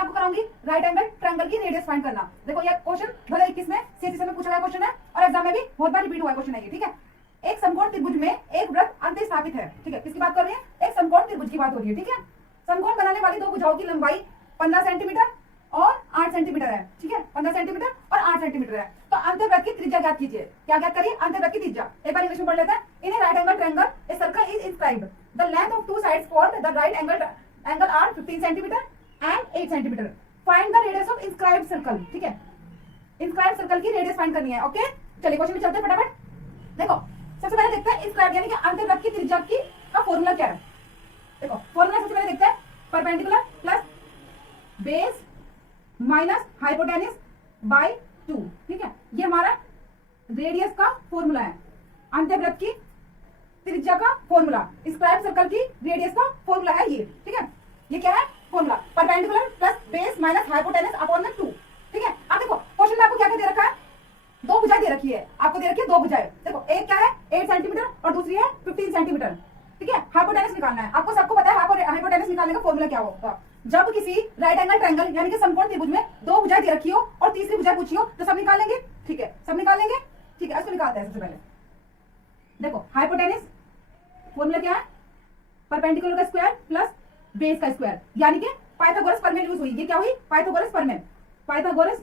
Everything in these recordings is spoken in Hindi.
मैं आपको कराऊंगी राइट एंगल ट्रायंगल की रेडियस फाइंड करना। देखो ये क्वेश्चन 2021 में सीएससी में पूछा गया क्वेश्चन है और एग्जाम में भी बहुत बार रिपीट हुआ क्वेश्चन है ये, ठीक है। एक समकोण त्रिभुज में एक वृत्त अंतःस्थापित है, ठीक है। किसकी बात कर रही है? एक समकोण त्रिभुज की बात हो रही है, ठीक है। समकोण बनाने वाली दो भुजाओं की लंबाई 15 सेंटीमीटर और 8 सेंटीमीटर है, ठीक है। 15 सेंटीमीटर और 8 सेंटीमीटर है। तो अंतःवृत्त की त्रिज्या ज्ञात कीजिए। क्या ज्ञात करिए? अंतःवृत्त की त्रिज्या। एक बार इंग्लिश में पढ़ लेते हैं। In a right angle triangle a circle is inscribed the length of two sides formed the right angle are 15 centimetre and 8 centimetre. Find the radius of inscribed circle, ठीक है। इंस्क्राइब्ड सर्कल की रेडियस फाइंड करनी है, ओके। चलिए क्वेश्चन में चलते हैं फटाफट। देखो सबसे पहले देखते हैं इंस्क्राइब्ड यानी कि अंतःवृत्त की त्रिज्या की का फॉर्मूला क्या है। देखो फॉर्मूला सबसे पहले देखते हैं। Perpendicular plus base minus hypotenuse by 2, ठीक है। ये हमारा रेडियस का फॉर्मूला है, अंतःवृत्त की त्रिज्या का फॉर्मूला, इंस्क्राइब्ड सर्कल की रेडियस का फॉर्मूला है ये, ठीक है। ये क्या है? Formula perpendicular plus base minus hypotenuse upon में 2, ठीक है। अब देखो क्वेश्चन में आपको क्या क्या दे रखा है? दो भुजाएं दे रखी है, आपको दे रखी है दो भुजाएं। देखो एक क्या है 8 सेंटीमीटर और दूसरी है 15 सेंटीमीटर, ठीक है। हाइपोटेनिस निकालना है। आपको सबको पता है हाइपोटेनिस निकालने का फॉर्मूला क्या होगा। जब किसी राइट एंगल ट्रायंगल यानी कि समकोण त्रिभुज में दो भुजाएं दे रखी हो और तीसरी भुजा पूछी हो तो सब निकाल लेंगे, ठीक है। सब निकाल लेंगे, ठीक है। इसको निकालते हैं सबसे पहले। देखो हाइपोटेनिस फॉर्मूला क्या है? परपेंडिकुलर का स्क्वायर प्लस बेस का स्क्वायर, यानी कि पाइथागोरस प्रमेय यूज हुई। ये क्या हुई? पाइथागोरस प्रमेय। पाइथागोरस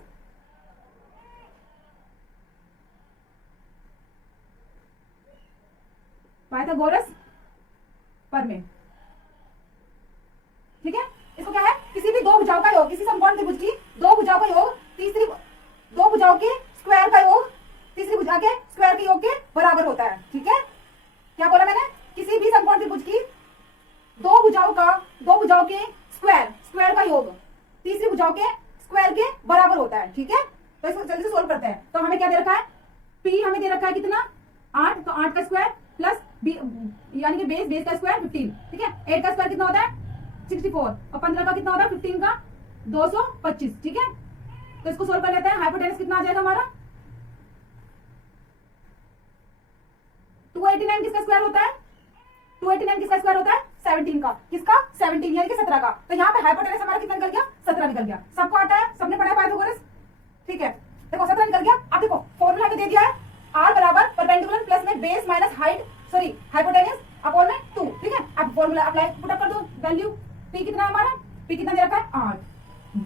प्रमेय, ठीक है। इसको क्या है? किसी भी दो भुजाओं का योग, किसी समकोण त्रिभुज की दो भुजाओं का योग तीसरी दो भुजाओं के स्क्वायर का योग तीसरी भुजा के स्क्वायर के योग के बराबर होता है, ठीक है। क्या बोला मैंने? किसी भी समकोण त्रिभुज की दो भुजाओं के स्क्वायर का योग तीसरी भुजाओं के स्क्वायर के बराबर होता है, ठीक है। तो इसको जल्दी से सोल्व करते हैं। तो हमें क्या दे रखा है? पी हमें दे रखा है कितना? 8, तो 8 का स्क्वायर प्लस यानी कि बेस का स्क्वायर 15, ठीक है। 8 का स्क्वायर कितना होता है? 64 और 15 का कितना होता है? 15 का 225, ठीक है। तो इसको सोल्व कर लेते हैं। हाइपोटेनस कितना आ जाएगा हमारा? 289 किसका स्क्वायर होता है? 289 किसका स्क्वायर होता है? 17 का। किसका? 17 यानी कि 17 का। तो यहाँ पे हाइपोटेनस हमारा कितना निकल गया? 17 निकल गया। सबको आता है, सबने पढ़ा है पाइथागोरस, ठीक है। देखो 17 निकल गया। अब देखो फॉर्मूला में दे दिया है आर बराबर परपेंडिकुलर प्लस में बेस माइनस हाइपोटेनस अपॉन में 2, ठीक है। अब फॉर्मूला अप्लाई पुट अप कर दो। वैल्यू पी कितना है हमारा? पी कितना दे रखा है? 8,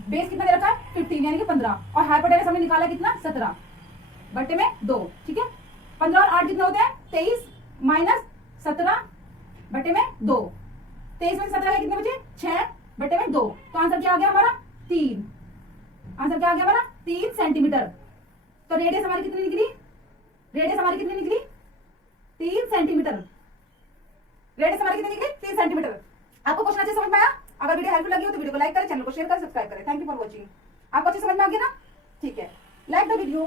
बेस कितना दे रखा है? 15 यानी कि 15 और हाइपोटेनस हमने निकाला कितना? 17 बटे में 2, ठीक है। 15 और 8 कितना होता है? 23 माइनस 17 बटे में 2। 23 में 17 कितने बचे? 6 बटे में 2। तो आंसर क्या आ गया हमारा? 3। आंसर क्या आ गया हमारा? 3 सेंटीमीटर। तो रेडियस हमारी कितनी निकली? 3 सेंटीमीटर। रेडियस हमारी कितनी निकली? 3 सेंटीमीटर। आपको क्वेश्चन अच्छे समझ में आया? अगर वीडियो हेल्पफुल लगी हो तो वीडियो को लाइक करें, चैनल को शेयर करें, सब्सक्राइब करें। Thank you for watching. आपको अच्छे समझ में आ गया ना? ठीक है, लाइक द वीडियो।